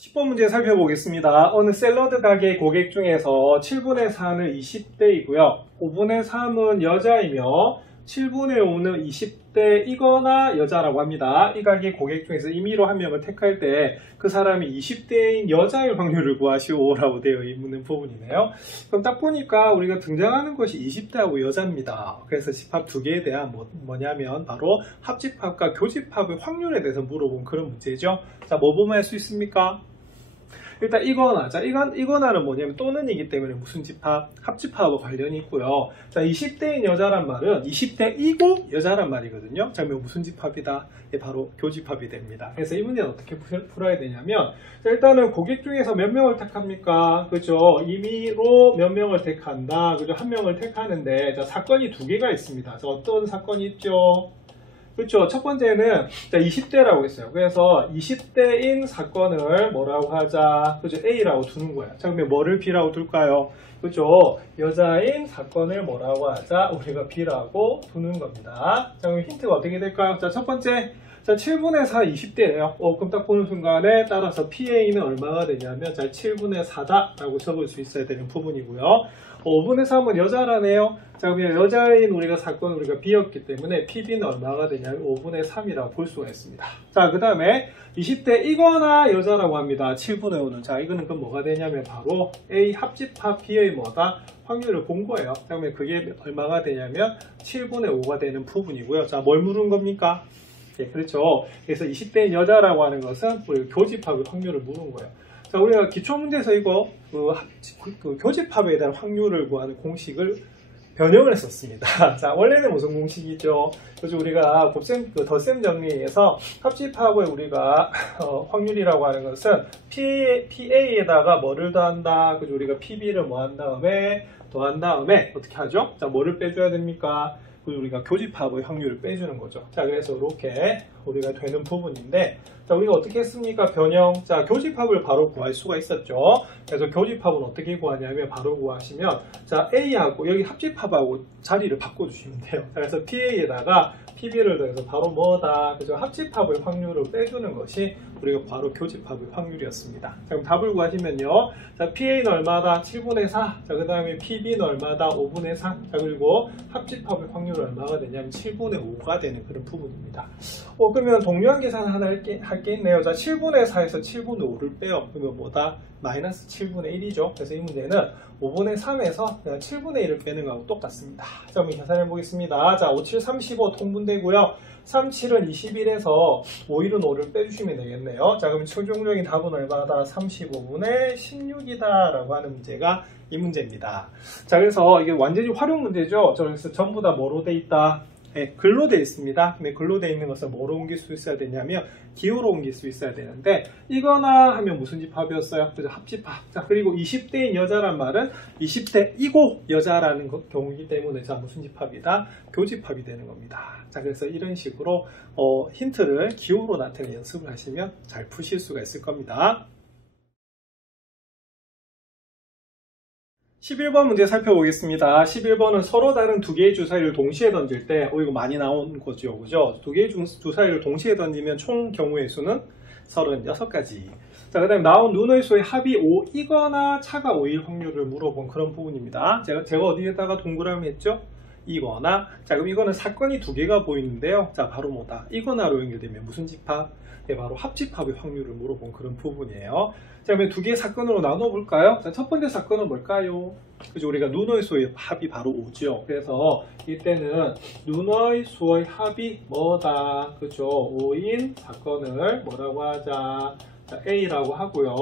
10번 문제 살펴보겠습니다. 어느 샐러드 가게 고객 중에서 7분의 4는 20대이고요. 5분의 3은 여자이며 7분의 5는 20대이거나 여자라고 합니다. 이 가게 고객 중에서 임의로 한 명을 택할 때 그 사람이 20대인 여자일 확률을 구하시오라고 되어 있는 부분이네요. 그럼 딱 보니까 우리가 등장하는 것이 20대하고 여자입니다. 그래서 집합 두 개에 대한 뭐냐면 바로 합집합과 교집합의 확률에 대해서 물어본 그런 문제죠. 자, 뭐 보면 할 수 있습니까? 일단 이거나, 자, 이거나는 뭐냐면 또는이기 때문에 무슨 집합? 합집합하고 관련이 있고요. 자, 20대인 여자란 말은 20대이고 여자란 말이거든요. 자, 그러면 무슨 집합이다? 예, 바로 교집합이 됩니다. 그래서 이 문제는 어떻게 풀어야 되냐면, 자, 일단은 고객 중에서 몇 명을 택합니까? 그죠? 임의로 몇 명을 택한다. 그죠? 한 명을 택하는데, 자, 사건이 두 개가 있습니다. 자, 어떤 사건이 있죠? 그렇죠. 첫 번째는 20대라고 했어요. 그래서 20대인 사건을 뭐라고 하자? 그죠? A라고 두는 거야. 자, 그러면 뭐를 B라고 둘까요? 그죠? 여자인 사건을 뭐라고 하자? 우리가 B라고 두는 겁니다. 자, 그럼 힌트가 어떻게 될까요? 자, 첫 번째. 자, 7분의 4 20대예요. 그럼 딱 보는 순간에 따라서 PA는 얼마가 되냐면, 자, 7분의 4다라고 적을 수 있어야 되는 부분이고요. 5분의 3은 여자라네요. 자, 그러면 여자인 우리가 사건 우리가 B였기 때문에 PB는 얼마가 되냐면 5분의 3이라고 볼 수가 있습니다. 자, 그 다음에 20대이거나 여자라고 합니다. 7분의 5는. 자, 이거는 그럼 뭐가 되냐면 바로 A 합집합 B의 뭐다? 확률을 본 거예요. 자, 그러면 그게 얼마가 되냐면 7분의 5가 되는 부분이고요. 자, 뭘 물은 겁니까? 예, 그렇죠. 그래서 20대인 여자라고 하는 것은 우리 교집합의 확률을 물은 거예요. 자, 우리가 기초문제에서 이거 그 교집합에 대한 확률을 구하는 공식을 변형을 했었습니다. 자, 원래는 무슨 공식이죠? 그래서 우리가 덧셈 정리에서 합집합의 우리가 확률이라고 하는 것은 PA에다가 뭐를 더한다? 그죠? 우리가 PB를 뭐 한 다음에 더한 다음에 어떻게 하죠? 자, 뭐를 빼줘야 됩니까? 우리가 교집합의 확률을 빼주는 거죠. 자, 그래서 이렇게 우리가 되는 부분인데, 자, 우리가 어떻게 했습니까? 변형. 자, 교집합을 바로 구할 수가 있었죠. 그래서 교집합은 어떻게 구하냐면 바로 구하시면, 자, A하고 여기 합집합하고 자리를 바꿔주시면 돼요. 자, 그래서 PA에다가 PB를 더해서 바로 뭐다? 그죠? 합집합의 확률을 빼주는 것이 우리가 바로 교집합의 확률이었습니다. 자, 그럼 답을 구하시면요. 자, PA는 얼마다? 7분의 4. 자, 그 다음에 PB는 얼마다? 5분의 3. 자, 그리고 합집합의 확률은 얼마가 되냐면 7분의 5가 되는 그런 부분입니다. 그러면 동류한 계산 하나 할 게 있네요. 자, 7분의 4에서 7분의 5를 빼요. 그러면 뭐다? 마이너스 7분의 1이죠. 그래서 이 문제는 5분의 3에서 그냥 7분의 1을 빼는 거하고 똑같습니다. 자, 그럼 계산해 보겠습니다. 자, 5, 7, 35 통분되고요. 3, 7은 21에서 5, 1은 5를 빼주시면 되겠네요. 자, 그럼 최종적인 답은 얼마다? 35분의 16이다 라고 하는 문제가 이 문제입니다. 자, 그래서 이게 완전히 활용 문제죠. 그래서 전부 다 뭐로 돼 있다? 네, 글로 되어 있습니다. 근데 글로 되어 있는 것을 뭐로 옮길 수 있어야 되냐면 기호로 옮길 수 있어야 되는데, 이거나 하면 무슨 집합이었어요? 그죠? 합집합. 자, 그리고 20대인 여자란 말은 20대이고 여자라는 경우이기 때문에 자, 무슨 집합이다? 교집합이 되는 겁니다. 자, 그래서 이런 식으로 힌트를 기호로 나타내는 연습을 하시면 잘 푸실 수가 있을 겁니다. 11번 문제 살펴보겠습니다. 11번은 서로 다른 두 개의 주사위를 동시에 던질 때, 이거 많이 나온 거죠. 그죠? 두 개의 주사위를 동시에 던지면 총 경우의 수는 36가지. 자, 그 다음에 나온 눈의 수의 합이 5이거나 차가 5일 확률을 물어본 그런 부분입니다. 제가 어디에다가 동그라미 했죠? 이거나. 자, 그럼 이거는 사건이 두 개가 보이는데요. 자, 바로 뭐다? 이거나로 연결되면 무슨 집합? 네, 바로 합집합의 확률을 물어본 그런 부분이에요. 자, 그러면 두 개의 사건으로 나눠볼까요? 자, 첫 번째 사건은 뭘까요? 그죠? 우리가 눈의 수의 합이 바로 5죠. 그래서 이때는 눈의 수의 합이 뭐다? 그죠? 5인 사건을 뭐라고 하자? 자, A라고 하고요.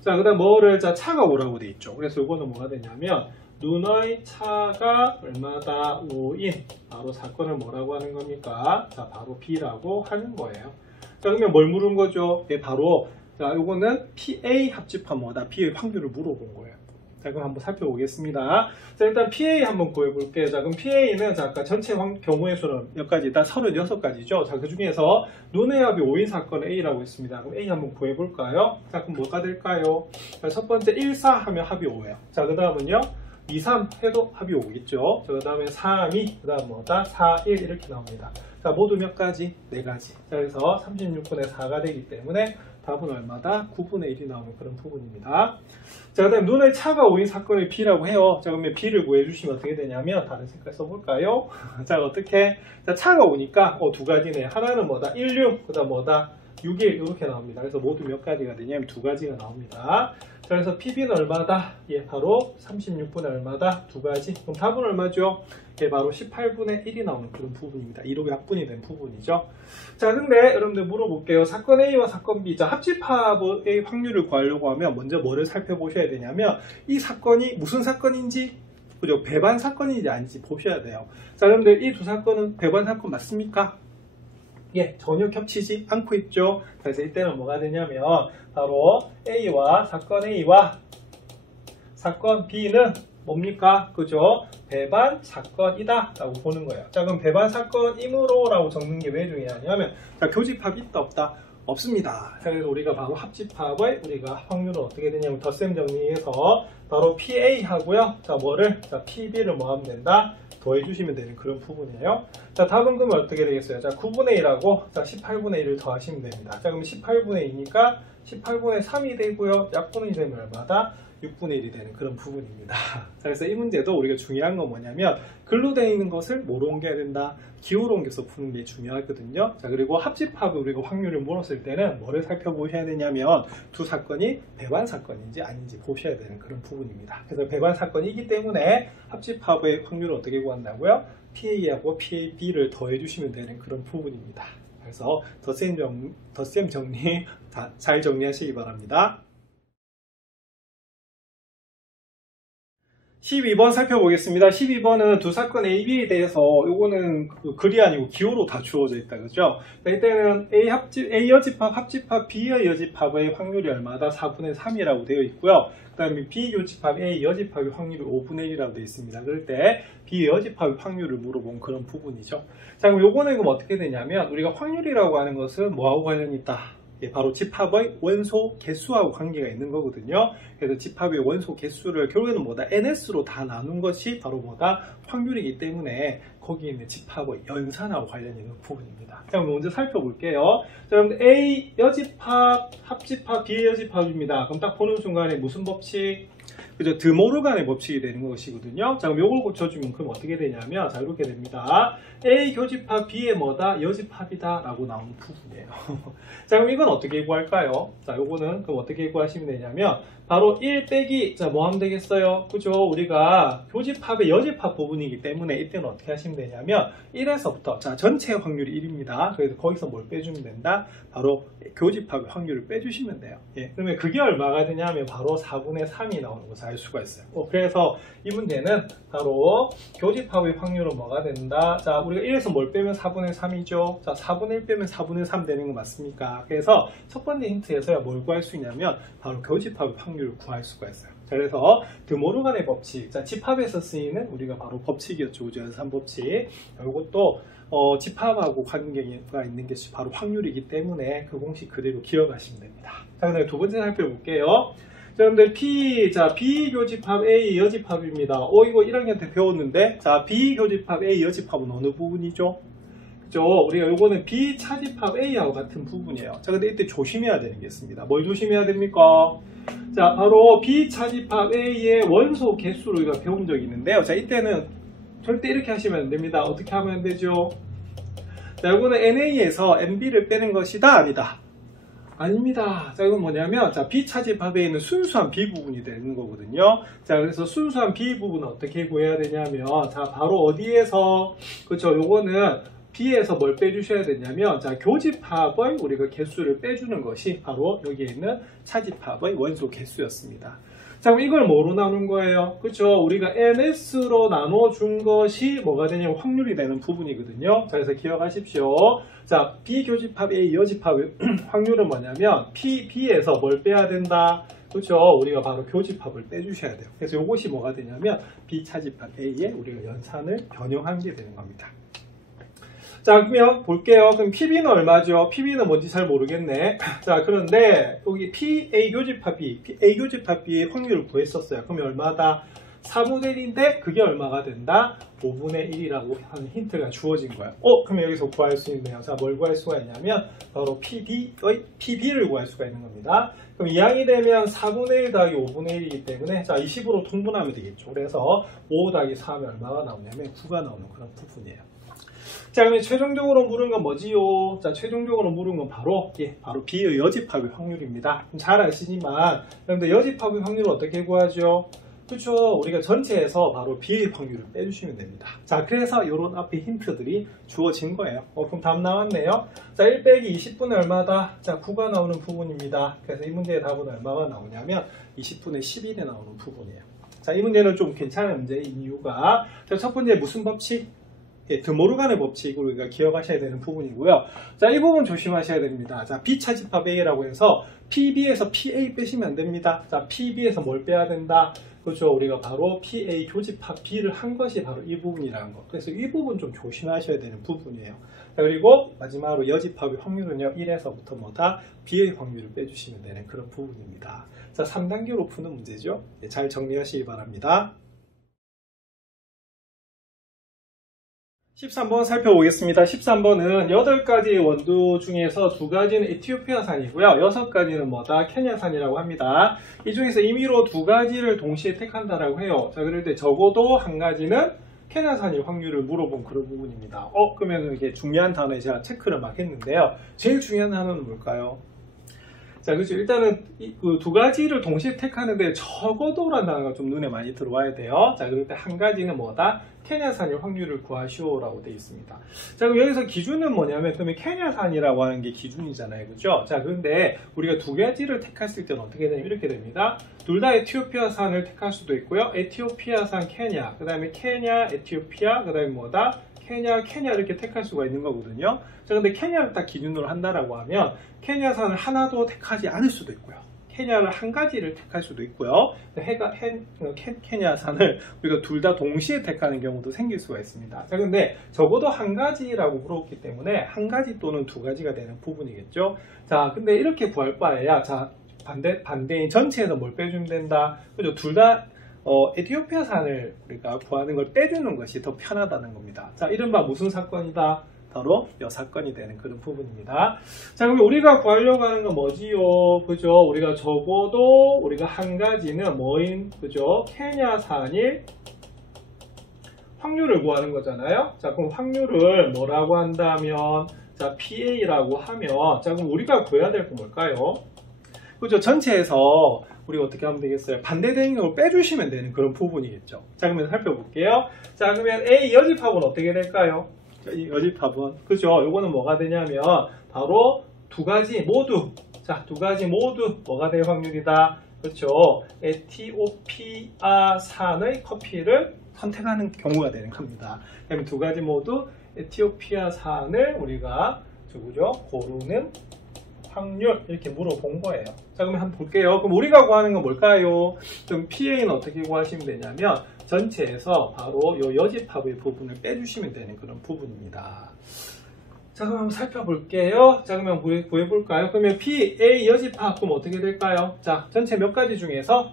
자, 그 다음 뭐를, 자, 차가 5라고 돼 있죠. 그래서 이거는 뭐가 되냐면, 눈의 차가 얼마다? 5인. 바로 사건을 뭐라고 하는 겁니까? 자, 바로 B라고 하는 거예요. 자, 그러면 뭘 물은 거죠? 예, 바로, 자, 요거는 PA 합집합 뭐다? B의 확률을 물어본 거예요. 자, 그럼 한번 살펴보겠습니다. 자, 일단 PA 한번 구해볼게요. 자, 그럼 PA는 자, 아까 전체 경우의 수는 몇 가지? 일단 36가지죠. 자, 그 중에서 눈의 합이 5인 사건을 A라고 했습니다. 그럼 A 한번 구해볼까요? 자, 그럼 뭐가 될까요? 자, 첫 번째 1, 4 하면 합이 5예요. 자, 그 다음은요? 2, 3 해도 합이 5겠죠. 그 다음에 3, 2, 그 다음 뭐다? 4, 1 이렇게 나옵니다. 자, 모두 몇 가지? 4가지. 자, 그래서 36분의 4가 되기 때문에 답은 얼마다? 9분의 1이 나오는 그런 부분입니다. 자, 그 다음 눈에 차가 오인 사건을 B라고 해요. 자, 그러면 B를 구해주시면 어떻게 되냐면, 다른 색깔 써볼까요? 자, 어떻게? 자, 차가 오니까, 두 가지네. 하나는 뭐다? 16, 그 다음 뭐다? 6일, 이렇게 나옵니다. 그래서 모두 몇 가지가 되냐면 2가지가 나옵니다. 자, 그래서 PB는 얼마다? 예, 바로 36분의 얼마다? 2가지. 그럼 답은 얼마죠? 예, 바로 18분의 1이 나오는 그런 부분입니다. 1로 약분이 된 부분이죠. 자, 근데 여러분들 물어볼게요. 사건 A와 사건 B. 자, 합집합의 확률을 구하려고 하면 먼저 뭐를 살펴보셔야 되냐면 이 사건이 무슨 사건인지, 그죠? 배반 사건인지 아닌지 보셔야 돼요. 자, 여러분들 이 두 사건은 배반 사건 맞습니까? 예, 전혀 겹치지 않고 있죠. 그래서 이때는 뭐가 되냐면 바로 A와 사건 A와 사건 B는 뭡니까? 그죠? 배반 사건이다 라고 보는 거예요. 자, 그럼 배반 사건이므로 라고 적는 게 왜 중요하냐면, 자, 교집합이 있다 없다? 없습니다. 그래서 우리가 바로 합집합의 우리가 확률은 어떻게 되냐면 덧셈 정리해서 바로 PA 하고요. 자, 뭐를? 자, PB를 뭐 하면 된다? 더해주시면 되는 그런 부분이에요. 자, 답은 그러면 어떻게 되겠어요? 자, 9분의 1하고 자, 18분의 1을 더하시면 됩니다. 자, 그럼 18분의 2니까 18분의 3이 되고요. 약분이 되면 얼마다? 6분의 1이 되는 그런 부분입니다. 자, 그래서 이 문제도 우리가 중요한 건 뭐냐면 글로 되어 있는 것을 뭐로 옮겨야 된다? 기호로 옮겨서 푸는 게 중요하거든요. 자, 그리고 합집합을 우리가 확률을 물었을 때는 뭐를 살펴보셔야 되냐면 두 사건이 배반 사건인지 아닌지 보셔야 되는 그런 부분입니다. 그래서 배반 사건이기 때문에 합집합의 확률을 어떻게 구한다고요? PA하고 PAB를 더해주시면 되는 그런 부분입니다. 그래서 덧셈 정리 잘 정리하시기 바랍니다. 12번 살펴보겠습니다. 12번은 두 사건 A, B에 대해서 요거는 글이 아니고 기호로 다 주어져 있다. 그죠? 이때는 A 여집합, 합집합, B 여집합의 확률이 얼마다? 4분의 3이라고 되어 있고요. 그 다음에 B 교집합, A 여집합의 확률이 5분의 1이라고 되어 있습니다. 그럴 때 B 여집합의 확률을 물어본 그런 부분이죠. 자, 그럼 요거는 그럼 어떻게 되냐면 우리가 확률이라고 하는 것은 뭐하고 관련이 있다? 예, 바로 집합의 원소 개수하고 관계가 있는 거거든요. 그래서 집합의 원소 개수를 결국에는 뭐다? NS로 다 나눈 것이 바로 뭐다? 확률이기 때문에 거기에 있는 집합의 연산하고 관련이 있는 부분입니다. 자, 그럼 먼저 살펴볼게요. 자, 그럼 A 여집합, 합집합, B 여집합입니다. 그럼 딱 보는 순간에 무슨 법칙? 그죠? 드모르간의 법칙이 되는 것이거든요. 자, 그럼 요걸 고쳐주면 그럼 어떻게 되냐면, 자, 이렇게 됩니다. A 교집합, B의 뭐다? 여집합이다. 라고 나오는 부분이에요. 자, 그럼 이건 어떻게 구할까요? 자, 요거는 그럼 어떻게 구하시면 되냐면, 바로 1 빼기, 자, 뭐 하면 되겠어요? 그죠? 우리가 교집합의 여집합 부분이기 때문에 이때는 어떻게 하시면 되냐면, 1에서부터, 자, 전체 확률이 1입니다. 그래서 거기서 뭘 빼주면 된다? 바로 교집합의 확률을 빼주시면 돼요. 예. 그러면 그게 얼마가 되냐면, 바로 4분의 3이 나오는 것을 알 수가 있어요. 그래서 이 문제는 바로 교집합의 확률은 뭐가 된다? 자, 우리가 1에서 뭘 빼면 4분의 3이죠? 자, 4분의 1 빼면 4분의 3 되는 거 맞습니까? 그래서 첫 번째 힌트에서야 뭘 구할 수 있냐면, 바로 교집합의 확률을 구할 수가 있어요. 자, 그래서 드모르간의 법칙, 자, 집합에서 쓰이는 우리가 바로 법칙이었죠. 연산 법칙. 이것도 집합하고 관계가 있는 것이 바로 확률이기 때문에 그 공식 그대로 기억하시면 됩니다. 자, 그다음에 두 번째 살펴볼게요. 자, 근데 B 교집합 A 여집합입니다. 이거 1학년 때 배웠는데, 자, B 교집합 A 여집합은 어느 부분이죠? 그죠? 우리가 요거는 B 차집합 A하고 같은 부분이에요. 자, 근데 이때 조심해야 되는 게 있습니다. 뭘 조심해야 됩니까? 자, 바로 B 차집합 A의 원소 개수를 우리가 배운 적이 있는데요. 자, 이때는 절대 이렇게 하시면 안 됩니다. 어떻게 하면 되죠? 자, 요거는 NA에서 NB를 빼는 것이다, 아니다? 아닙니다. 자, 이건 뭐냐면, 자, B 차집합에 있는 순수한 B 부분이 되는 거거든요. 자, 그래서 순수한 B 부분은 어떻게 구해야 되냐면, 자, 바로 어디에서, 그쵸, 요거는 B에서 뭘 빼주셔야 되냐면, 자, 교집합의 우리가 개수를 빼주는 것이 바로 여기에 있는 차집합의 원소 개수였습니다. 자, 그럼 이걸 뭐로 나눈 거예요? 그쵸? 우리가 NS로 나눠준 것이 뭐가 되냐면 확률이 되는 부분이거든요. 자, 그래서 기억하십시오. 자, B교집합 A 여집합의 확률은 뭐냐면 B에서 뭘 빼야 된다? 그렇죠? 우리가 바로 교집합을 빼주셔야 돼요. 그래서 이것이 뭐가 되냐면 B차집합 A에 우리가 연산을 변형한 게 되는 겁니다. 자, 그러면 볼게요. 그럼 PB는 얼마죠? PB는 뭔지 잘 모르겠네. 자, 그런데 여기 A 교집합 B의 확률을 구했었어요. 그러면 얼마다? 4분의 1인데 그게 얼마가 된다? 5분의 1이라고 하는 힌트가 주어진 거예요. 그럼 여기서 구할 수 있네요. 자, 뭘 구할 수가 있냐면 바로 PB를 구할 수가 있는 겁니다. 그럼 이항이 되면 4분의 1 더하기 5분의 1이기 때문에 자, 20으로 통분하면 되겠죠. 그래서 5 더하기 4 하면 얼마가 나오냐면 9가 나오는 그런 부분이에요. 자, 그러면 최종적으로 물은 건 뭐지요? 자, 최종적으로 물은 건 바로 B의 여집합의 확률입니다. 잘 아시지만 여러분들 여집합의 확률을 어떻게 구하죠? 그렇죠. 우리가 전체에서 바로 B의 확률을 빼주시면 됩니다. 자, 그래서 이런 앞에 힌트들이 주어진 거예요. 그럼 답 나왔네요. 자, 1 빼기 20분의 얼마다? 자, 9가 나오는 부분입니다. 그래서 이 문제의 답은 얼마가 나오냐면 20분의 11에 나오는 부분이에요. 자, 이 문제는 좀 괜찮은 문제인 이유가 자, 첫 번째 무슨 법칙? 드모르간의 법칙을 우리가 기억하셔야 되는 부분이고요. 자, 이 부분 조심하셔야 됩니다. 자, B 차집합 A라고 해서 PB에서 PA 빼시면 안 됩니다. 자, PB에서 뭘 빼야 된다? 그렇죠. 우리가 바로 PA 교집합 B를 한 것이 바로 이 부분이라는 거. 그래서 이 부분 좀 조심하셔야 되는 부분이에요. 자, 그리고 마지막으로 여집합의 확률은요. 1에서부터 뭐다? B의 확률을 빼주시면 되는 그런 부분입니다. 자, 3단계로 푸는 문제죠. 잘 정리하시기 바랍니다. 13번 살펴보겠습니다. 13번은 8가지 원두 중에서 2가지는 에티오피아산이고요. 6가지는 뭐다? 케냐산이라고 합니다. 이 중에서 임의로 2가지를 동시에 택한다라고 해요. 자, 그럴 때 적어도 한 가지는 케냐산일 확률을 물어본 그런 부분입니다. 그러면 이게 중요한 단어에 제가 체크를 막 했는데요. 제일 중요한 단어는 뭘까요? 자, 그렇죠. 일단은 그 2가지를 동시에 택하는데 적어도라는 단어가 좀 눈에 많이 들어와야 돼요. 자, 그럴 때 한 가지는 뭐다? 케냐산일 확률을 구하시오라고 되어 있습니다. 자, 그럼 여기서 기준은 뭐냐면 그러면 케냐산이라고 하는 게 기준이잖아요. 그죠? 자, 그런데 우리가 2가지를 택했을 때는 어떻게 되냐면 이렇게 됩니다. 둘 다 에티오피아산을 택할 수도 있고요. 에티오피아산 케냐, 그 다음에 케냐, 에티오피아, 그 다음에 뭐다? 케냐 이렇게 택할 수가 있는 거거든요. 자, 근데 케냐를 딱 기준으로 한다라고 하면 케냐산을 하나도 택하지 않을 수도 있고요. 케냐를 한 가지를 택할 수도 있고요. 케냐산을 우리가 둘 다 동시에 택하는 경우도 생길 수가 있습니다. 자, 근데 적어도 한 가지라고 물었기 때문에 한 가지 또는 2가지가 되는 부분이겠죠. 자, 근데 이렇게 구할 바에야 자, 반대인 전체에서 뭘 빼주면 된다. 그죠? 둘 다 에티오피아산을 우리가 구하는 걸 빼주는 것이 더 편하다는 겁니다. 자, 이른바 무슨 사건이다? 바로 여 사건이 되는 그런 부분입니다. 자, 그럼 우리가 구하려고 하는 건 뭐지요? 그죠? 우리가 적어도 우리가 한 가지는 뭐인? 그죠? 케냐산일 확률을 구하는 거잖아요. 자, 그럼 확률을 뭐라고 한다면 자, PA라고 하면 자, 그럼 우리가 구해야 될 건 뭘까요? 그죠? 전체에서 우리가 어떻게 하면 되겠어요? 반대되는 걸 빼주시면 되는 그런 부분이겠죠. 자, 그러면 살펴볼게요. 자, 그러면 A 여집합은 어떻게 될까요? 자, 이 여집합은 그죠? 요거는 뭐가 되냐면 바로 2가지 모두 자, 2가지 모두 뭐가 될 확률이다? 그렇죠? 에티오피아산의 커피를 선택하는 경우가 되는 겁니다. 그러면 2가지 모두 에티오피아산을 우리가 그죠? 고르는 확률 이렇게 물어본 거예요. 자, 그럼 한번 볼게요. 그럼 우리가 구하는 건 뭘까요? 그럼 PA는 어떻게 구하시면 되냐면 전체에서 바로 이 여집합의 부분을 빼주시면 되는 그런 부분입니다. 자, 그럼 한번 살펴볼게요. 자, 그러면 구해볼까요? 그러면 PA 여집합 그럼 어떻게 될까요? 자, 전체 몇 가지 중에서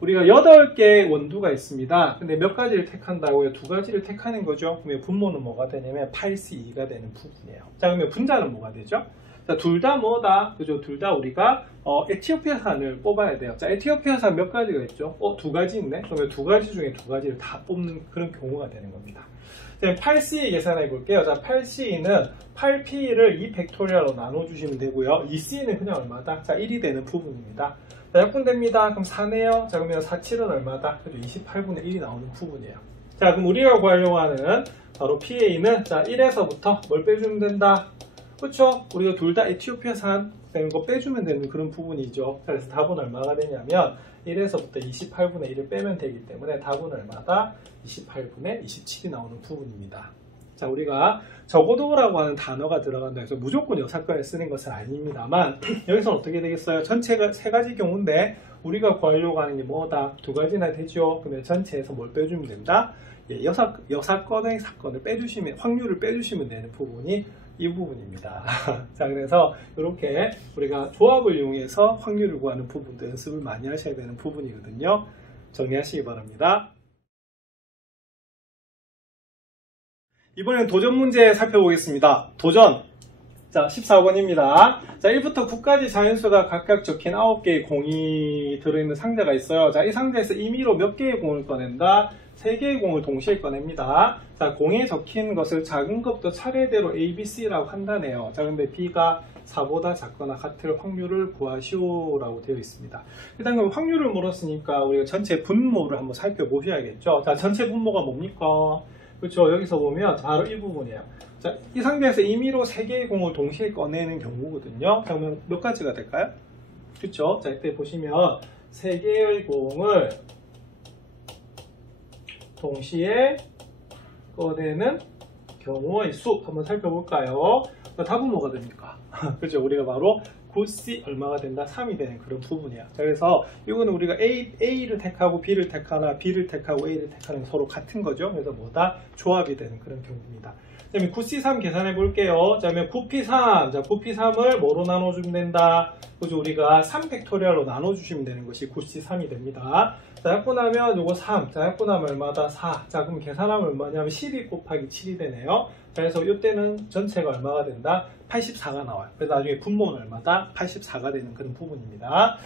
우리가 8개의 원두가 있습니다. 근데 몇 가지를 택한다고요? 2가지를 택하는 거죠. 그러면 분모는 뭐가 되냐면 8C2가 되는 부분이에요. 자, 그러면 분자는 뭐가 되죠? 자, 둘 다 뭐다? 그죠? 둘 다 우리가 에티오피아산을 뽑아야 돼요. 자, 에티오피아산 몇 가지가 있죠? 2가지 있네? 그러면 2가지 중에 2가지를 다 뽑는 그런 경우가 되는 겁니다. 자, 8C 계산해 볼게요. 자, 8C는 8P를 2팩토리얼로 나눠주시면 되고요. 2C는 그냥 얼마다? 자, 1이 되는 부분입니다. 자, 약분됩니다. 그럼 4네요. 자, 그러면 47은 얼마다? 그죠? 28분의 1이 나오는 부분이에요. 자, 그럼 우리가 구하려고 하는 바로 PA는 자, 1에서부터 뭘 빼주면 된다? 그렇죠? 우리가 둘 다 에티오피아산 거 빼주면 되는 그런 부분이죠. 그래서 답은 얼마가 되냐면 1에서부터 28분의 1을 빼면 되기 때문에 답은 얼마다? 28분의 27이 나오는 부분입니다. 자, 우리가 적어도라고 하는 단어가 들어간다 해서 무조건 이 사건에 쓰는 것은 아닙니다만 여기서 어떻게 되겠어요? 전체가 3가지 경우인데 우리가 구하려고 하는 게 뭐다? 2가지나 되죠? 그러면 전체에서 뭘 빼주면 된다? 여사건의 사건을 빼주시면, 확률을 빼주시면 되는 부분이 이 부분입니다. 자, 그래서 이렇게 우리가 조합을 이용해서 확률을 구하는 부분도 연습을 많이 하셔야 되는 부분이거든요. 정리하시기 바랍니다. 이번엔 도전 문제 살펴보겠습니다. 도전! 자, 14번입니다. 자, 1부터 9까지 자연수가 각각 적힌 9개의 공이 들어있는 상자가 있어요. 자, 이 상자에서 임의로 몇 개의 공을 꺼낸다? 3개의 공을 동시에 꺼냅니다. 자, 공에 적힌 것을 작은 것부터 차례대로 A, B, C라고 한다네요. 자, 근데 B가 4보다 작거나 같을 확률을 구하시오라고 되어 있습니다. 일단 그럼 확률을 물었으니까 우리가 전체 분모를 한번 살펴보셔야겠죠. 자, 전체 분모가 뭡니까? 그렇죠. 여기서 보면 바로 이 부분이에요. 자, 이 상태에서 임의로 3개의 공을 동시에 꺼내는 경우거든요. 그러면 몇 가지가 될까요? 그렇죠. 자, 이때 보시면 3개의 공을 동시에 꺼내는 경우의 수 한번 살펴볼까요? 답은 뭐가 됩니까? 그렇죠. 우리가 바로 9C 얼마가 된다? 3이 되는 그런 부분이야. 자, 그래서 이거는 우리가 A를 택하고 B를 택하나 B를 택하고 A를 택하는 게 서로 같은 거죠. 그래서 뭐다? 조합이 되는 그런 경우입니다. 그 다음에 9C3 계산해 볼게요. 자, 그러면 9P3. 자, 9P3을 뭐로 나눠주면 된다? 그죠? 우리가 3팩토리얼로 나눠주시면 되는 것이 9C3이 됩니다. 자, 갖고 나면 요거 3. 자, 갖고 나면 얼마다? 4. 자, 그럼 계산하면 얼마냐면 12 곱하기 7이 되네요. 자, 그래서 이때는 전체가 얼마가 된다? 84가 나와요. 그래서 나중에 분모는 얼마다? 84가 되는 그런 부분입니다.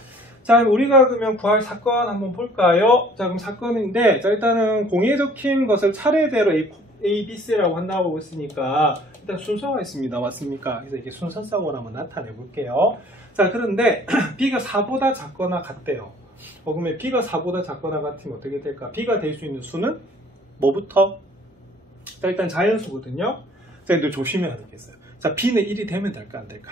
자, 우리가 그러면 구할 사건 한번 볼까요? 자, 그럼 사건인데, 자, 일단은 공에 적힌 것을 차례대로 A, B, C라고 한다고 했으니까 일단 순서가 있습니다. 맞습니까? 그래서 이게 순서상으로 한번 나타내 볼게요. 자, 그런데 B가 4보다 작거나 같대요. 그러면 B가 4보다 작거나 같으면 어떻게 될까? B가 될 수 있는 수는 뭐부터? 자, 일단 자연수거든요. 자, 근데 조심해야 되겠어요. 자, B는 1이 되면 될까 안 될까?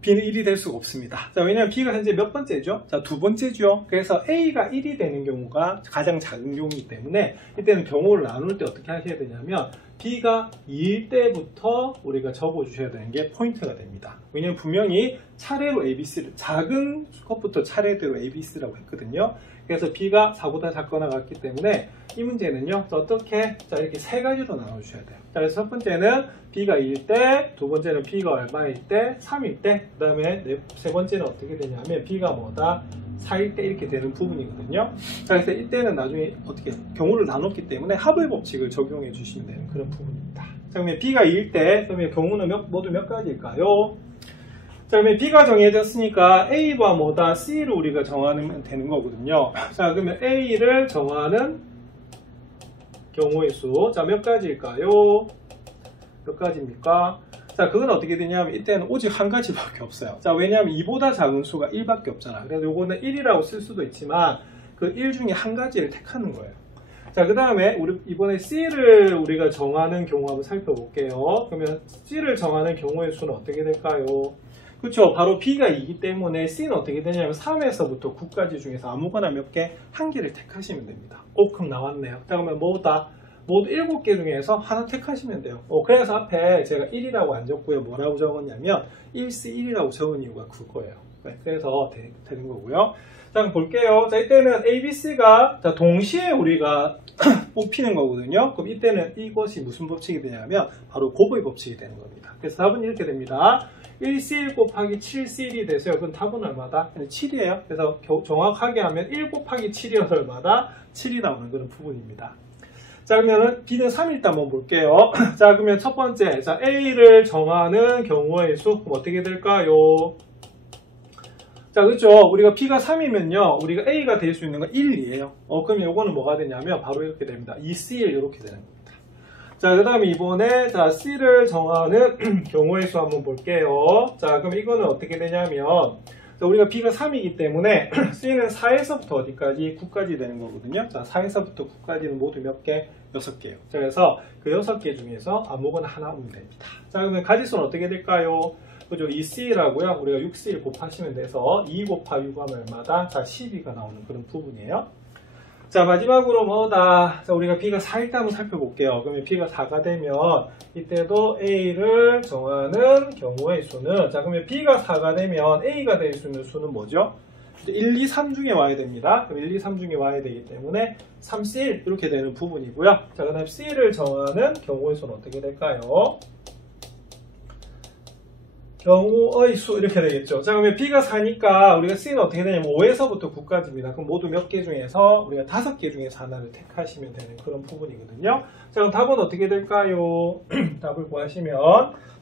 B는 1이 될 수가 없습니다. 자, 왜냐면 B가 현재 몇 번째죠? 자, 2번째죠. 그래서 A가 1이 되는 경우가 가장 작은 경우이기 때문에 이때는 경우를 나눌 때 어떻게 하셔야 되냐면 B가 2일 때부터 우리가 적어주셔야 되는 게 포인트가 됩니다. 왜냐면 분명히 차례로 ABC를 작은 것부터 차례대로 ABC라고 했거든요. 그래서 B가 4보다 작거나 같기 때문에 이 문제는요, 어떻게? 자, 이렇게 3가지로 나눠주셔야 돼요. 자, 그래서 첫 번째는 B가 2일 때, 두 번째는 B가 얼마일 때, 3일 때, 그 다음에 세 번째는 어떻게 되냐면 B가 뭐다? 4일 때 이렇게 되는 부분이거든요. 자, 그래서 이때는 나중에 어떻게 경우를 나눴기 때문에 합의 법칙을 적용해 주시면 되는 그런 부분입니다. 자, 그러면 B가 2일 때, 그러면 경우는 모두 몇 가지일까요? 자, 그러면 B가 정해졌으니까 A와 뭐다? C를 우리가 정하면 되는 거거든요. 자, 그러면 A를 정하는 경우의 수. 자, 몇 가지일까요? 몇 가지입니까? 자, 그건 어떻게 되냐면 이때는 오직 한 가지밖에 없어요. 자, 왜냐하면 2보다 작은 수가 1밖에 없잖아. 그래서 요거는 1이라고 쓸 수도 있지만 그 1 중에 한 가지를 택하는 거예요. 자, 그 다음에 우리 이번에 C를 우리가 정하는 경우 한번 살펴볼게요. 그러면 C를 정하는 경우의 수는 어떻게 될까요? 그렇죠. 바로 B가 2이기 때문에 C는 어떻게 되냐면 3에서부터 9까지 중에서 아무거나 몇 개, 한 개를 택하시면 됩니다. 그럼 나왔네요. 자, 그러면 모두 7개 중에서 하나 택하시면 돼요. 그래서 앞에 제가 1이라고 안 적고요. 뭐라고 적었냐면 1C1이라고 적은 이유가 그거예요. 네, 그래서 되는 거고요. 자, 한번 볼게요. 자, 이때는 A, B, C가 동시에 우리가 뽑히는 거거든요. 그럼 이때는 이것이 무슨 법칙이 되냐면 바로 곱의 법칙이 되는 겁니다. 그래서 답은 이렇게 됩니다. 1C1 곱하기 7C1이 돼서요. 그럼 답은 얼마다? 7이에요. 그래서 정확하게 하면 1 곱하기 7이 얼마다? 7이 나오는 그런 부분입니다. 자, 그러면은 B는 3일 때 한번 볼게요. 자, 그러면 첫 번째, 자, A를 정하는 경우의 수, 그럼 어떻게 될까요? 자, 그렇죠. 우리가 B가 3이면요, 우리가 A가 될 수 있는 건 1이에요. 그러면 요거는 뭐가 되냐면 바로 이렇게 됩니다. 2C1 이렇게 되는 겁니다. 자, 그 다음에 이번에 자, C를 정하는 경우의 수 한번 볼게요. 자, 그럼 이거는 어떻게 되냐면 자, 우리가 B가 3이기 때문에 C는 4에서부터 어디까지? 9까지 되는 거거든요. 자, 4에서부터 9까지는 모두 몇 개? 6개요. 자, 그래서 그 6개 중에서 아무거나 하나 오면 됩니다. 자, 그러면 가지수는 어떻게 될까요? 그죠? 2C라고요. 우리가 6C를 곱하시면 돼서 2 곱하기 6 하면 얼마다? 자, 12가 나오는 그런 부분이에요. 자, 마지막으로 뭐다? 자, 우리가 B가 4일 때 한번 살펴볼게요. 그러면 B가 4가 되면 이때도 A를 정하는 경우의 수는 자, 그러면 B가 4가 되면 A가 될 수 있는 수는 뭐죠? 1, 2, 3 중에 와야 됩니다. 그럼 1, 2, 3 중에 와야 되기 때문에 3C1 이렇게 되는 부분이고요. 자, 그 다음에 C를 정하는 경우의 수는 어떻게 될까요? 경우의 수 이렇게 되겠죠. 자, 그러면 B가 4니까 우리가 C는 어떻게 되냐면 5에서부터 9까지입니다. 그럼 모두 몇 개 중에서 우리가 5개 중에서 하나를 택하시면 되는 그런 부분이거든요. 자, 그럼 답은 어떻게 될까요? 답을 구하시면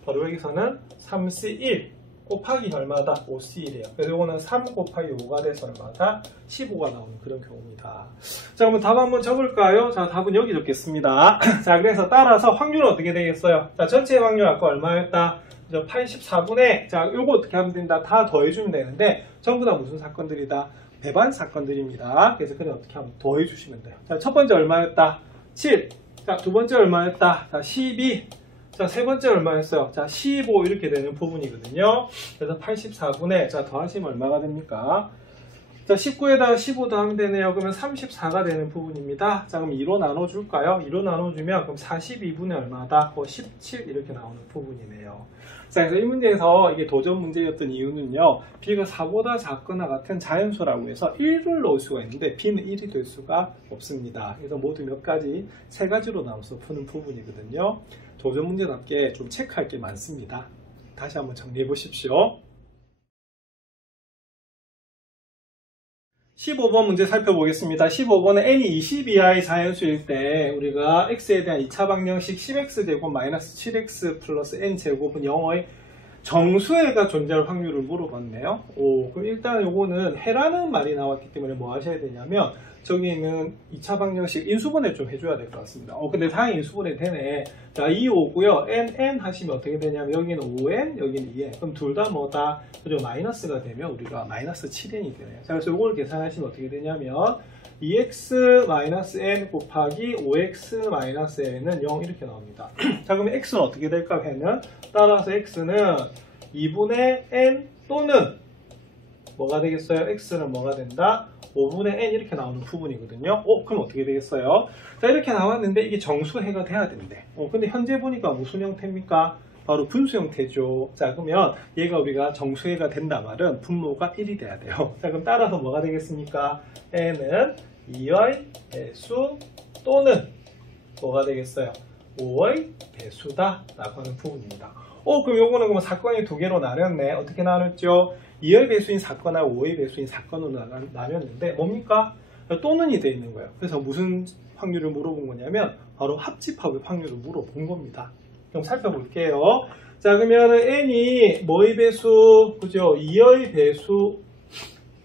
바로 여기서는 3C1 곱하기 얼마다? 5C1이에요. 그래서 이거는 3 곱하기 5가 돼서 얼마다? 15가 나오는 그런 경우입니다. 자, 그러면 답 한번 적을까요? 자, 답은 여기 적겠습니다. 자, 그래서 따라서 확률은 어떻게 되겠어요? 자, 전체 확률 아까 얼마였다? 84분의, 자, 요거 어떻게 하면 된다? 다 더해주면 되는데, 전부 다 무슨 사건들이다? 배반 사건들입니다. 그래서 그냥 어떻게 하면 더해주시면 돼요. 자, 첫 번째 얼마였다? 7. 자, 두 번째 얼마였다? 자, 12. 자, 세 번째 얼마였어요? 자, 15 이렇게 되는 부분이거든요. 그래서 84분의, 자, 더하시면 얼마가 됩니까? 자, 19에다가 15 더하면 되네요. 그러면 34가 되는 부분입니다. 자, 그럼 2로 나눠줄까요? 2로 나눠주면 그럼 42분의 얼마다? 17 이렇게 나오는 부분이네요. 자, 그래서 이 문제에서 이게 도전 문제였던 이유는요. B가 4보다 작거나 같은 자연수라고 해서 1을 넣을 수가 있는데 B는 1이 될 수가 없습니다. 그래서 모두 몇 가지? 3가지로 나눠서 푸는 부분이거든요. 도전 문제답게 좀 체크할 게 많습니다. 다시 한번 정리해 보십시오. 15번 문제 살펴보겠습니다. 15번은 n이 20 이하의 자연수일 때 우리가 x에 대한 2차 방정식 10x제곱 마이너스 7x 플러스 n제곱은 0의 정수해가 존재할 확률을 물어봤네요. 그럼 일단 요거는 해라는 말이 나왔기 때문에 뭐 하셔야 되냐면 저기 있는 2차 방정식 인수분해 좀 해줘야 될 것 같습니다. 근데 다행히 인수분해 되네. 자, 2, 5고요. n 하시면 어떻게 되냐면 여기는 5n, 여기는 2n. 그럼 둘 다 뭐다? 그죠? 마이너스가 되면 우리가 마이너스 7n이 되네요. 자, 그래서 이걸 계산하시면 어떻게 되냐면 2x-n 곱하기 5x-n은 0 이렇게 나옵니다. 자, 그러면 x는 어떻게 될까 하면 따라서 x는 2분의 n 또는 뭐가 되겠어요? x는 뭐가 된다? 5분의 n 이렇게 나오는 부분이거든요. 그럼 어떻게 되겠어요? 자, 이렇게 나왔는데 이게 정수해가 돼야 된대. 근데 현재 보니까 무슨 형태입니까? 바로 분수 형태죠. 자, 그러면 얘가 우리가 정수해가 된다 말은 분모가 1이 돼야 돼요. 자, 그럼 따라서 뭐가 되겠습니까? n은 2의 배수 또는 뭐가 되겠어요? 5의 배수다 라고 하는 부분입니다. 그럼 요거는 그럼 사건이 두 개로 나눴네. 어떻게 나눴죠? 2의 배수인 사건과 5의 배수인 사건으로 나눴는데 뭡니까? 또는이 되어 있는 거예요. 그래서 무슨 확률을 물어본 거냐면 바로 합집합의 확률을 물어본 겁니다. 그럼 살펴볼게요. 자, 그러면 n이 뭐의 배수? 그죠? 2의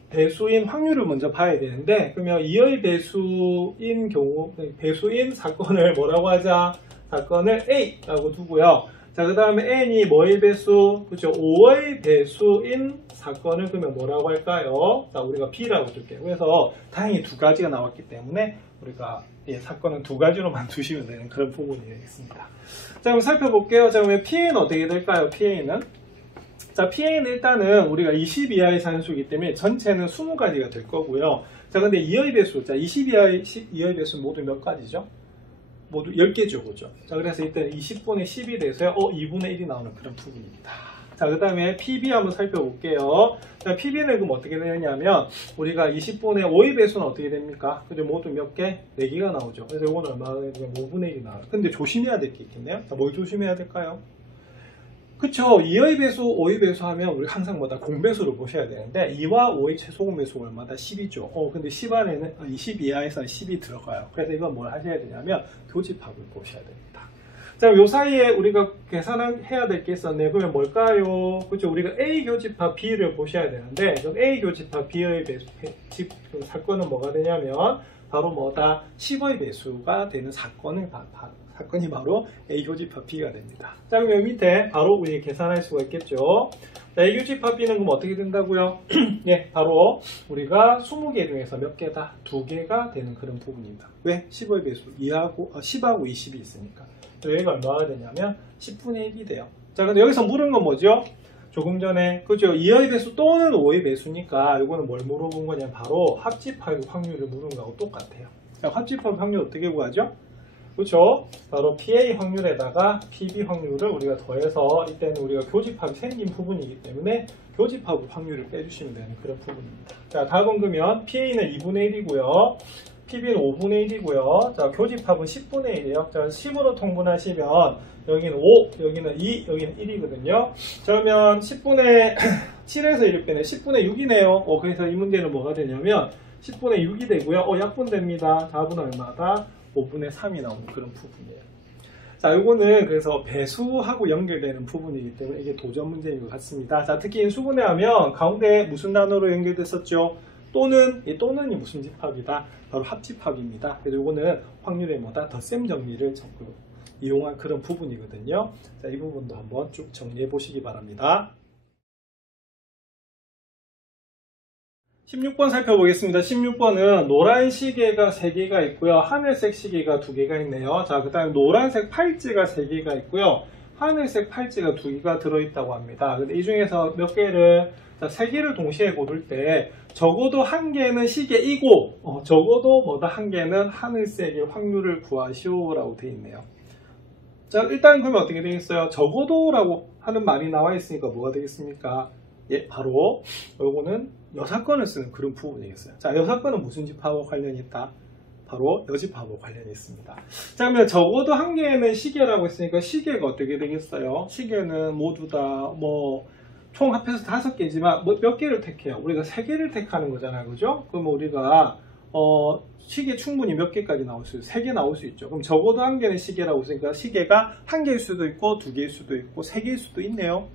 배수인 확률을 먼저 봐야 되는데, 그러면 2의 배수인 경우, 배수인 사건을 뭐라고 하자? 사건을 A라고 두고요. 자, 그 다음에 n이 뭐의 배수? 그죠? 5의 배수인 사건을 그러면 뭐라고 할까요? 자, 우리가 B라고 줄게요. 그래서 다행히 두 가지가 나왔기 때문에 우리가 사건은 두 가지로만 두시면 되는 그런 부분이 되겠습니다. 자, 그럼 살펴볼게요. 자, 그러면 PA는 어떻게 될까요? PA는? 자, PA는 일단은 우리가 20 이하의 산수이기 때문에 전체는 20가지가 될 거고요. 자, 근데 2의 배수, 자, 20 이하의 배수는 모두 몇 가지죠? 모두 10개죠, 그죠? 자, 그래서 일단 20분의 10이 돼서요, 2분의 1이 나오는 그런 부분입니다. 자, 그 다음에 PB 한번 살펴볼게요. 자, PB는 그럼 어떻게 되냐면, 우리가 20분의 5의 배수는 어떻게 됩니까? 그죠? 모두 몇 개? 4개가 나오죠. 그래서 이거는 얼마나 되냐면 5분의 1이 나와요. 근데 조심해야 될 게 있겠네요. 자, 뭘 조심해야 될까요? 그쵸. 2의 배수, 5의 배수 하면 우리 항상 뭐다 공배수를 보셔야 되는데 2와 5의 최소 공배수가 얼마다? 10이죠. 근데 10 안에는 20 이하에서 10이 들어가요. 그래서 이건 뭘 하셔야 되냐면 교집합을 보셔야 됩니다. 자, 요 사이에 우리가 계산해야 될 게 있었네. 그러면 뭘까요? 그쵸. 우리가 A 교집합 B를 보셔야 되는데 A 교집합 B의 사건은 뭐가 되냐면 바로 뭐다? 10의 배수가 되는 사건이 바로 A 교집합 B가 됩니다. 자, 그럼 여기 밑에 바로 우리 계산할 수가 있겠죠. 자, A 교집합 B는 그럼 어떻게 된다고요? 예, 바로 우리가 20개 중에서 몇 개다? 2개가 되는 그런 부분입니다. 왜? 10의 배수 10하고 20이 있으니까. 여기가 얼마가 되냐면 10분의 1이 돼요. 자, 근데 여기서 물은 건 뭐죠? 조금 전에 그죠? 2의 배수 또는 5의 배수니까 이거는 뭘 물어본 거냐면 바로 합집합 확률을 물은 거하고 똑같아요. 자, 합집합 확률 어떻게 구하죠? 그렇죠? 바로 PA 확률에다가 PB 확률을 우리가 더해서 이때는 우리가 교집합이 생긴 부분이기 때문에 교집합 확률을 빼주시면 되는 그런 부분입니다. 자, 답은 그러면 PA는 2분의 1이고요. PB는 5분의 1이고요. 자, 교집합은 10분의 1이에요. 자, 10으로 통분하시면 여기는 5, 여기는 2, 여기는 1이거든요. 그러면 10분의 7에서 1을 빼면 10분의 6이네요. 그래서 이 문제는 뭐가 되냐면 10분의 6이 되고요. 약분됩니다. 답은 얼마다? 5분의 3이 나오는 그런 부분이에요. 자, 요거는 그래서 배수하고 연결되는 부분이기 때문에 이게 도전 문제인 것 같습니다. 자, 특히 인수분해 하면 가운데 무슨 단어로 연결됐었죠? 또는, 이 또는이 무슨 집합이다? 바로 합집합입니다. 그래서 요거는 확률의 뭐다? 덧셈 정리를 이용한 그런 부분이거든요. 자, 이 부분도 한번 쭉 정리해 보시기 바랍니다. 16번 살펴보겠습니다. 16번은 노란 시계가 3개가 있고요. 하늘색 시계가 2개가 있네요. 자, 그 다음에 노란색 팔찌가 3개가 있고요. 하늘색 팔찌가 2개가 들어있다고 합니다. 근데 이 중에서 몇 개를, 자, 3개를 동시에 고를 때 적어도 1개는 시계이고 적어도 뭐다 1개는 하늘색일 확률을 구하시오 라고 되어 있네요. 자, 일단 그러면 어떻게 되겠어요? 적어도 라고 하는 말이 나와 있으니까 뭐가 되겠습니까? 예, 바로 요거는 여사건을 쓰는 그런 부분이겠어요. 자, 여사건은 무슨 집합하고 관련이 있다? 바로 여집합하고 관련이 있습니다. 자, 그러면 적어도 1개는 시계라고 했으니까 시계가 어떻게 되겠어요? 시계는 모두 다 총 합해서 5개지만 몇 개를 택해요? 우리가 3개를 택하는 거잖아요. 그죠? 그럼 우리가 시계 충분히 몇 개까지 나올 수 있어요? 3개 나올 수 있죠. 그럼 적어도 1개는 시계라고 했으니까 시계가 1개일 수도 있고 2개일 수도 있고 3개일 수도 있네요.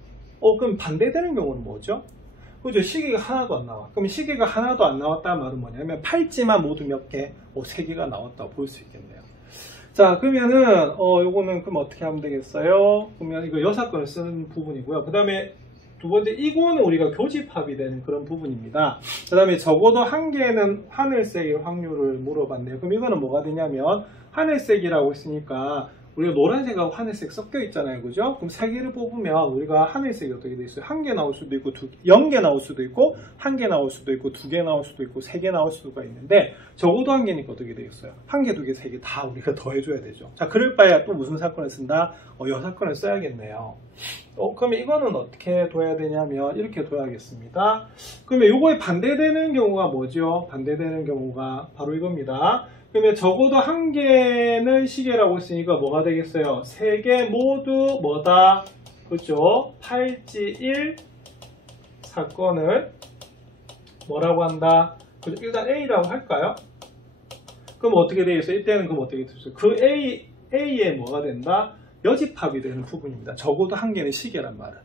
그럼 반대되는 경우는 뭐죠? 그죠? 시계가 하나도 안 나와. 그럼 시계가 하나도 안 나왔다는 말은 뭐냐면 팔찌만 모두 몇 개? 3개가 나왔다고 볼 수 있겠네요. 자, 그러면은 요거는 그럼 어떻게 하면 되겠어요? 그러면 이거 여사건을 쓰는 부분이고요. 그 다음에 두 번째, 이거는 우리가 교집합이 되는 그런 부분입니다. 그 다음에 적어도 1개는 하늘색의 확률을 물어봤네요. 그럼 이거는 뭐가 되냐면 하늘색이라고 했으니까 우리가 노란색하고 하늘색 섞여 있잖아요. 그죠? 그럼 3개를 뽑으면 우리가 하늘색이 어떻게 돼 있어요? 1개 나올 수도 있고 0개 나올 수도 있고 1개 나올 수도 있고 2개 나올 수도 있고 3개 나올 수가 있는데 적어도 1개니까 어떻게 되겠어요? 1개, 2개, 3개 다 우리가 더해줘야 되죠. 자, 그럴 바에야 또 무슨 사건을 쓴다? 여사건을 써야겠네요. 그러면 이거는 어떻게 둬야 되냐면 이렇게 둬야겠습니다. 그러면 요거에 반대되는 경우가 뭐죠? 반대되는 경우가 바로 이겁니다. 그러면 적어도 1개는 시계라고 했으니까 뭐가 되겠어요? 3개 모두 뭐다? 그렇죠? 팔찌 1 사건을 뭐라고 한다? 그죠? 일단 A라고 할까요? 그럼 어떻게 되겠어요? 이때는 그럼 어떻게 되겠어요? 그 A에 뭐가 된다? 여집합이 되는 부분입니다. 적어도 1개는 시계란 말은.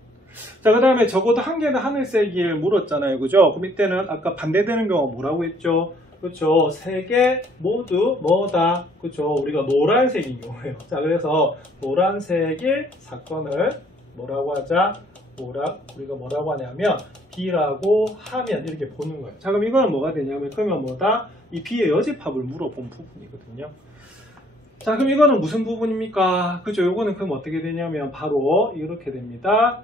자, 그 다음에 적어도 1개는 하늘색을 물었잖아요. 그죠? 그럼 이때는 아까 반대되는 경우가 뭐라고 했죠? 그렇죠. 3개 모두 뭐다? 그렇죠. 우리가 노란색인 경우예요. 자, 그래서 노란색일 사건을 뭐라고 하자? 우리가 뭐라고 하냐면 B라고 하면 이렇게 보는 거예요. 자, 그럼 이거는 뭐가 되냐면 그러면 뭐다? 이 B의 여집합을 물어본 부분이거든요. 자, 그럼 이거는 무슨 부분입니까? 그죠? 요거는 그럼 어떻게 되냐면 바로 이렇게 됩니다.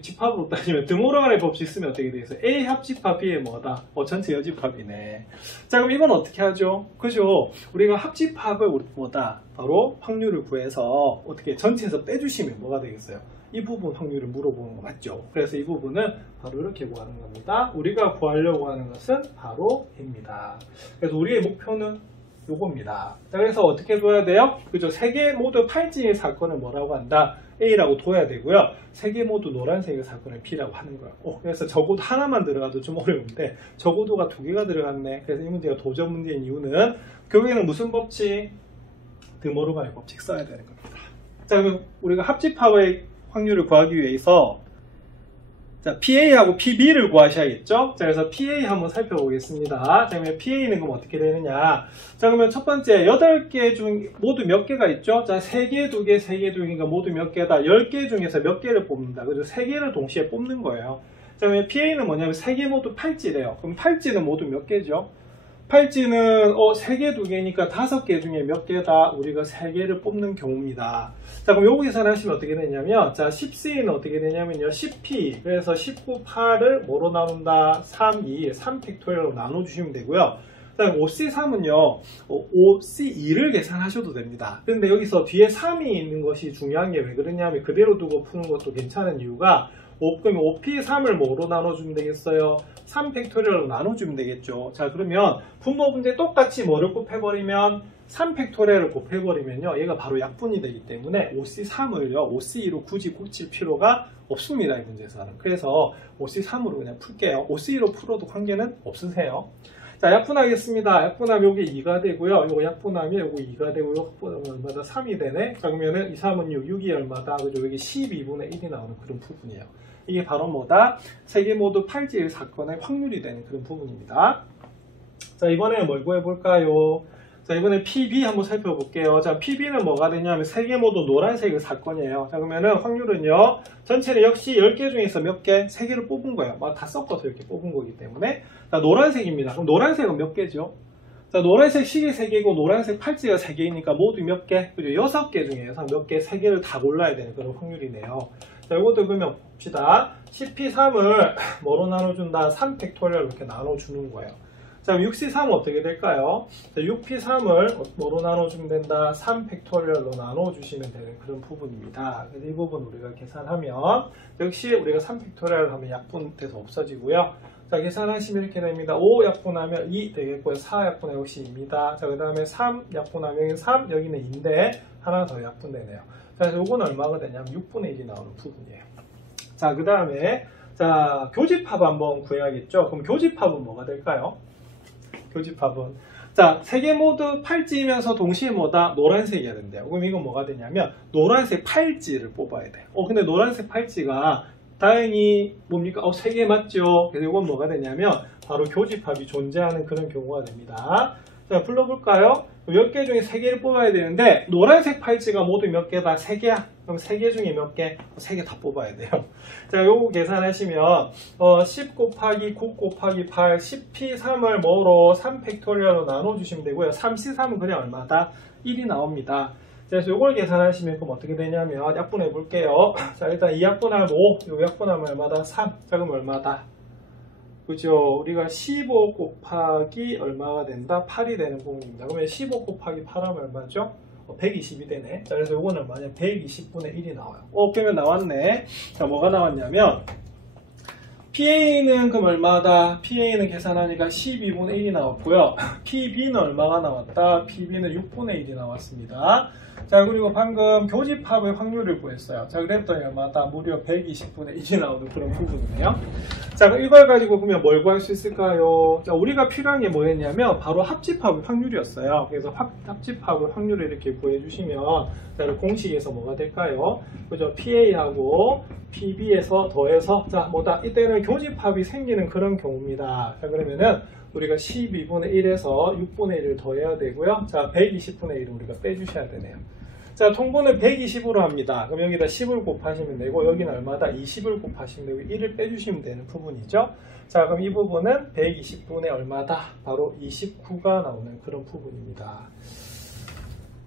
집합으로 따지면 드모르간의 법칙 쓰면 어떻게 되겠어요? A 합집합 B의 뭐다? 전체 여집합이네. 자, 그럼 이건 어떻게 하죠? 그죠? 우리가 합집합을 뭐다? 바로 확률을 구해서 어떻게 전체에서 빼주시면 뭐가 되겠어요? 이 부분 확률을 물어보는 거 맞죠? 그래서 이 부분은 바로 이렇게 구하는 겁니다. 우리가 구하려고 하는 것은 바로 A입니다. 그래서 우리의 목표는 요겁니다. 자, 그래서 어떻게 둬야 돼요? 그죠? 3개 모두 팔찌의 사건을 뭐라고 한다? A라고 둬야 되고요. 3개 모두 노란색의 사건을 B라고 하는 거예요. 그래서 적어도 하나만 들어가도 좀 어려운데 적어도가 2개가 들어갔네. 그래서 이 문제가 도전 문제인 이유는 결국에는 무슨 법칙? 드모르간의 법칙 써야 되는 겁니다. 자, 그럼 우리가 합집합의 확률을 구하기 위해서 자, PA하고 PB를 구하셔야겠죠? 자, 그래서 PA 한번 살펴보겠습니다. 자, 그러면 PA는 그럼 어떻게 되느냐? 자, 그러면 첫 번째, 8개 중 모두 몇 개가 있죠? 자, 3개, 2개, 3개, 2개가 모두 몇 개다? 10개 중에서 몇 개를 뽑는다. 그죠? 3개를 동시에 뽑는 거예요. 자, 그러면 PA는 뭐냐면 3개 모두 팔찌래요. 그럼 팔찌는 모두 몇 개죠? 팔찌는 3개, 2개니까 5개 중에 몇 개다? 우리가 3개를 뽑는 경우입니다. 자, 그럼 요거 계산하시면 어떻게 되냐면 자, 10C는 어떻게 되냐면요. 10P 그래서 19, 8을 뭐로 나눈다? 3, 2, 3팩토리얼로 나눠주시면 되고요. 그다음 5C3은요, 5C2를 계산하셔도 됩니다. 근데 여기서 뒤에 3이 있는 것이 중요한 게 왜 그러냐면 그대로 두고 푸는 것도 괜찮은 이유가 그러면 5P3을 뭐로 나눠주면 되겠어요? 3팩토리얼로 나눠주면 되겠죠. 자, 그러면 분모 문제 똑같이 뭐를 곱해버리면 3팩토리얼을 곱해버리면요, 얘가 바로 약분이 되기 때문에 5C3을요, 5C2로 굳이 곱칠 필요가 없습니다, 이 문제에서는. 그래서 5C3으로 그냥 풀게요. 5C2로 풀어도 관계는 없으세요. 자, 약분하겠습니다. 약분하면 여기 2가 되고요. 요거 약분하면 요거 2가 되고, 요거 약분하면 얼마다? 3이 되네? 자, 그러면은 2, 3은 6, 6이 얼마다? 그죠? 여기 12분의 1이 나오는 그런 부분이에요. 이게 바로 뭐다? 세 개 모두 팔지일 사건의 확률이 되는 그런 부분입니다. 자, 이번에는 뭘 구해볼까요? 자, 이번에 PB 한번 살펴볼게요. 자, PB는 뭐가 되냐면 세 개 모두 노란색의 사건이에요. 자, 그러면은 확률은요, 전체는 역시 10개 중에서 몇 개? 3개를 뽑은 거예요. 막 다 섞어서 이렇게 뽑은 거기 때문에. 자, 노란색입니다. 그럼 노란색은 몇 개죠? 자, 노란색 식이 3개고 노란색 팔찌가 3개이니까 모두 몇 개? 그죠? 6개 중에서 몇 개? 3개를 다 골라야 되는 그런 확률이네요. 자, 이것도 그러면 봅시다. CP3을 뭐로 나눠준다? 3팩토리얼 이렇게 나눠주는 거예요. 자, 6C3은 어떻게 될까요? 자, 6P3을 뭐로 나눠주면 된다? 3팩토리얼로 나눠주시면 되는 그런 부분입니다. 그래서 이 부분 우리가 계산하면 역시 우리가 3팩토리얼 하면 약분돼서 없어지고요. 자, 계산하시면 이렇게 됩니다. 5 약분하면 2 되겠고요. 4 약분하면 역시 2입니다. 자, 그 다음에 3 약분하면 3, 여기는 2인데 하나 더 약분되네요. 자, 그래서 이건 얼마가 되냐면 6분의 1이 나오는 부분이에요. 자, 그 다음에 자, 교집합 한번 구해야겠죠? 그럼 교집합은 뭐가 될까요? 교집합은 자, 세 개 모두 팔찌이면서 동시에 뭐다? 노란색이어야 된대요. 그럼 이건 뭐가 되냐면 노란색 팔찌를 뽑아야 돼. 근데 노란색 팔찌가 다행히 뭡니까? 3개 맞죠? 그래서 이건 뭐가 되냐면 바로 교집합이 존재하는 그런 경우가 됩니다. 자, 불러볼까요? 10개 중에 3개를 뽑아야 되는데 노란색 팔찌가 모두 몇 개다? 3개야. 그럼 3개 중에 몇 개? 3개 다 뽑아야 돼요. 자, 요거 계산하시면 10 곱하기 9 곱하기 8 10P3을 뭐로 3팩토리얼로 나눠주시면 되고요. 3C3은 그냥 얼마다? 1이 나옵니다. 그래서 요걸 계산하시면 그럼 어떻게 되냐면 약분해 볼게요. 자, 일단 2약분하면 5, 요 약분하면 얼마다? 3. 자, 그럼 얼마다? 그죠? 우리가 15 곱하기 얼마가 된다? 8이 되는 부분입니다. 그러면 15 곱하기 8하면 얼마죠? 120이 되네. 자, 그래서 요거는 만약 120분의 1이 나와요. 그러면 나왔네. 자, 뭐가 나왔냐면 PA는 그럼 얼마다? PA는 계산하니까 12분의 1이 나왔고요. PB는 얼마가 나왔다? PB는 6분의 1이 나왔습니다. 자, 그리고 방금 교집합의 확률을 구했어요. 자, 그랬더니 얼마다? 무려 120분의 1이 나오는 그런 부분이네요. 자, 그럼 이걸 가지고 그러면 뭘 구할 수 있을까요? 자, 우리가 필요한 게 뭐였냐면 바로 합집합의 확률이었어요. 그래서 합집합의 확률을 이렇게 구해주시면 자, 공식에서 뭐가 될까요? 그죠? PA하고 PB에서 더해서 자, 뭐다? 이때는 교집합이 생기는 그런 경우입니다. 자, 그러면은 우리가 12분의 1에서 6분의 1을 더해야 되고요. 자, 120분의 1을 우리가 빼주셔야 되네요. 자, 통분을 120으로 합니다. 그럼 여기다 10을 곱하시면 되고 여기는 얼마다? 20을 곱하시면 되고 1을 빼주시면 되는 부분이죠. 자, 그럼 이 부분은 120분의 얼마다? 바로 29가 나오는 그런 부분입니다.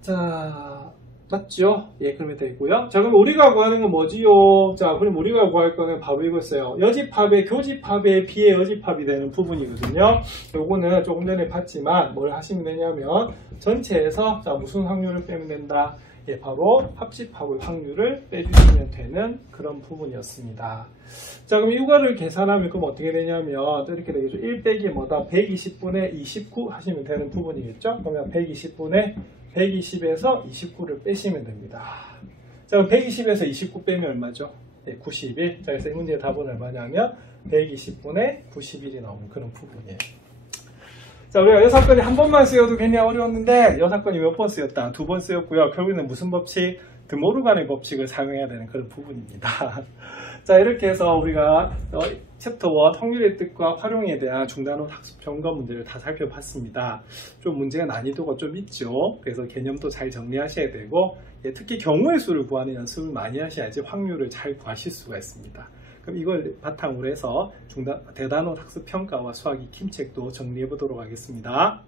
자, 맞죠? 예, 그러면 되고요. 자, 그럼 우리가 구하는 건 뭐지요? 자, 그럼 우리가 구할 거는 바로 이거였어요. 여집합의 교집합에 비해 여집합이 되는 부분이거든요. 요거는 조금 전에 봤지만 뭘 하시면 되냐면 전체에서 자, 무슨 확률을 빼면 된다? 예, 바로 합집합의 확률을 빼주시면 되는 그런 부분이었습니다. 자, 그럼 이거를 계산하면 그럼 어떻게 되냐면 이렇게 되겠죠. 1 빼기 뭐다? 120분의 29 하시면 되는 부분이겠죠. 그러면 120분의 120에서 29를 빼시면 됩니다. 자, 그럼 120에서 29 빼면 얼마죠? 네, 91. 자, 그래서 이 문제의 답은 얼마냐면 120분의 91이 나오는 그런 부분이에요. 자, 우리가 이 사건이 한 번만 쓰여도 굉장히 어려웠는데 이 사건이 몇 번 쓰였다? 2번 쓰였고요. 결국에는 무슨 법칙? 드모르간의 법칙을 사용해야 되는 그런 부분입니다. 자, 이렇게 해서 우리가 챕터 1 확률의 뜻과 활용에 대한 중단원 학습 점검 문제를 다 살펴봤습니다. 좀 문제가 난이도가 좀 있죠. 그래서 개념도 잘 정리하셔야 되고 특히 경우의 수를 구하는 연습을 많이 하셔야지 확률을 잘 구하실 수가 있습니다. 그럼 이걸 바탕으로 해서 대단원 학습 평가와 수학 익힘책도 정리해 보도록 하겠습니다.